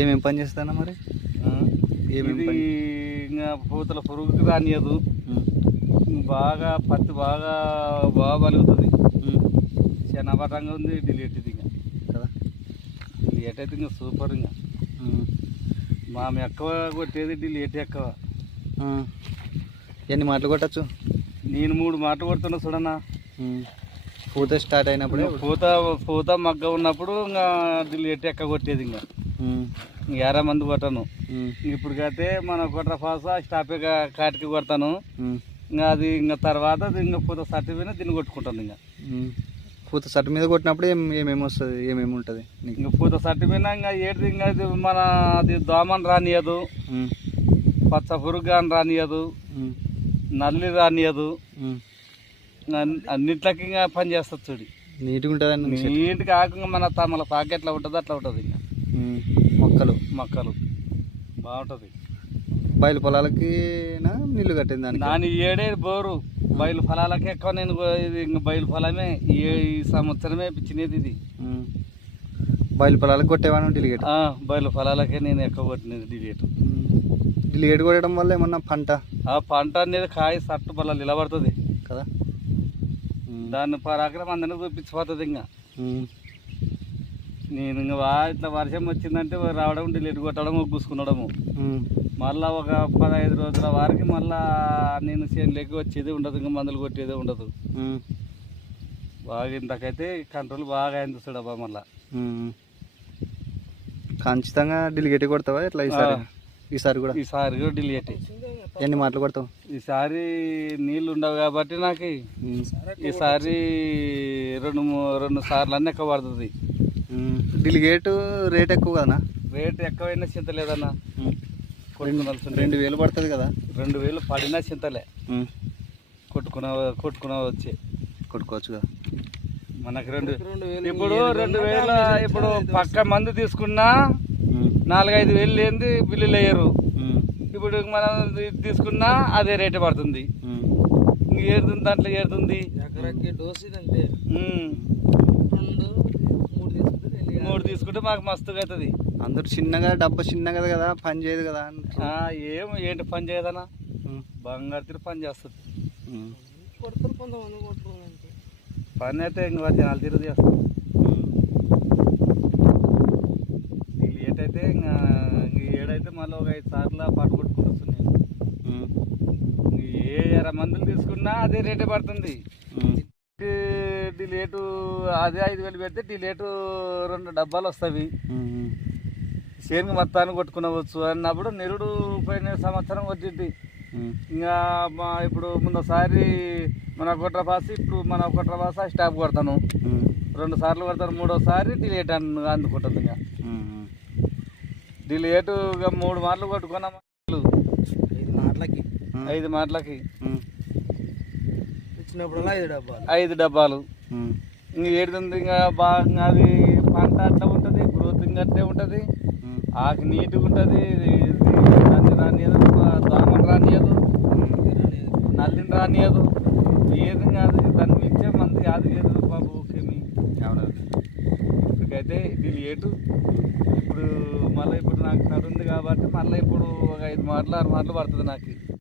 ఏమేం పని చేస్తానా మరి? ఆ, ఏమేం ఇది పని? ఇంకా పూతల పురుగుకి రానియదు. బాగా పత్తి బాగా బాగా బలుగుతుంది. శనబరంగా ఉంది డిలీట్ ఇది ఇంకా కదా. డిలీట్ అయితే ఇంకా సూపర్. ఇంకా మామి ఎక్కువ కొట్టేది డిలీట్ ఎక్కువ. ఎన్ని మాటలు కొట్టచ్చు? నేను 3 మాటలు కొడుతున్నా చూడన్నా. పూత స్టార్ట్ అయినప్పుడు పూత పూత మగ్గ ఉన్నప్పుడు ఇంకా డిలీట్ ఎక్కువ కొట్టేది. ఇంకా ఎరా మంది కొట్టాను. ఇప్పుడుకైతే మన కొట్ర ఫాస స్టాపే కాటికి కొడతాను. ఇంకా అది ఇంకా తర్వాత ఇంకా పూత సర్టిపోయినా దీన్ని కొట్టుకుంటాను. ఇంకా పూత సట్టు మీద కొట్టినప్పుడు ఏమేమి వస్తుంది, ఏమేమి ఉంటుంది? ఇంకా పూత సర్టిపోయినా ఇంకా ఏది ఇంకా ఇది మన అది దోమని రానియదు, పచ్చ పురుగు కానీ రానియదు, నల్లి రానియదు. అన్నిట్లకి ఇంకా పని చేస్తుంది చూడు. నీట్గా ఉంటుంది. నీట్గా కాకుండా మన తమల పాక ఎట్లా ఉంటుంది అట్లా ఉంటుంది. ఇంకా మొక్కలు బాగుంటుంది. బయలు పొలాలకి నీళ్లు కట్టింది దాని ఏడే బోరు. బయలు ఫలాలకి ఎక్కువ నేను ఇది ఇంకా బయలు ఫలమే ఈ సంవత్సరమే పిచ్చినది ఇది. బయలు పొలాలకు కొట్టేవాడు డిలిగేట్. బయలు ఫలాలకే నేను ఎక్కువ కొట్టినది డిలిగేట్. డిలిగేట్ కొట్టడం వల్ల ఏమన్నా పంట అనేది కాయ సట్టు బల్ల నిలబడుతుంది కదా. దాన్ని పరాక్రమం అందరినీ చూపించిపోతుంది. ఇంకా నేను ఇంకా ఇట్లా వర్షం వచ్చిందంటే రావడం డిలీట్ కొట్టడం కూసుకునడము. మళ్ళీ ఒక 15 రోజుల వారికి మళ్ళా నేను చేనులోకి వచ్చేది ఉండదు. ఇంకా మందులు కొట్టేది ఉండదు. బాగా ఇంతకైతే కంట్రోల్ బాగా అయింది చూడబ్బా. మళ్ళా ఖచ్చితంగా డిలిగేట్ కొడతావా ఎట్లా? ఈసారి కూడా డిలీట్. ఎన్ని మాటలు కొడతావు? ఈసారి నీళ్ళు ఉండవు కాబట్టి నాకు ఈసారి 2 సార్లు అన్నీ ఎక్కువ పడుతుంది. డిలిగేట్ రేట్ ఎక్కువ కదనా? రేట్ ఎక్కువైనా చింత లేదన్నా. 2000 పడుతుంది కదా. 2000 పడినా చింతలే. కొట్టుకున్నా వచ్చి కొట్టుకోవచ్చు కదా మనకి. ఇప్పుడు 2000 ఇప్పుడు పక్క మంది తీసుకున్నా 4-5 వేలు లేనిది బిల్లులు వేయరు. ఇప్పుడు మనం తీసుకున్నా అదే రేటు పడుతుంది. ఏడుతుంది దాంట్లో ఏడుతుంది. ఎకరాకి డోసు అంటే 3 తీసుకుంటే మాకు మస్తుగా అవుతుంది. అందరు డబ్బా చిన్నగా కదా, పని చేయదు కదా. ఏంటి పని చేయదనా? బంగారు తీరు పని చేస్తుంది. పని అయితే ఇంకా జనాలు తీరు చేస్తారు. ఏటైతే ఇంకా ఏడైతే మళ్ళీ ఒక 5 సార్లు పాటు కొట్టుకుంటూ వస్తున్నాను. ఏ 20 మందులు తీసుకున్నా అదే రేటే పడుతుంది. డిలేటు అదే 5000 పెడితే డిలేటు 2 డబ్బాలు వస్తాయి. చేనుకి మొత్తాన్ని కొట్టుకునవచ్చు అన్నప్పుడు నిరుడు పోయిన సంవత్సరం వచ్చింది. ఇంకా ఇప్పుడు ముందోసారి మన కొట్ర పాసి ఇప్పుడు మన కొట్ర పాస స్టాప్ కొడతాను. 2 సార్లు కొడతాను. 3వసారి డిలేట్ అందుకుంటుంది. ఇంకా డిలేటు 3 మాటలు కొట్టుకున్నాం. 5 మాటలకి ఇచ్చినప్పుడు 5 డబ్బాలు. ఇంక ఏడుతుంది. ఇంకా బాగా అది పంట అట్లా ఉంటుంది, గ్రోత్ ఇంకా అట్లే ఉంటుంది. ఆకు నీట్గా ఉంటుంది. దాన్ని రానియదు, దోమలు రానియదు, నల్లిని రానియదు, ఏది కాదు. దాన్ని మించే మంది కాదు లేదు బాబు. ఓకేమి ఇప్పటికైతే డిలేటు ఇప్పుడు మళ్ళీ ఇప్పుడు నాకు నడుంది కాబట్టి మళ్ళీ ఇప్పుడు ఒక 5 మాటలు 6 మాటలు పడుతుంది నాకు.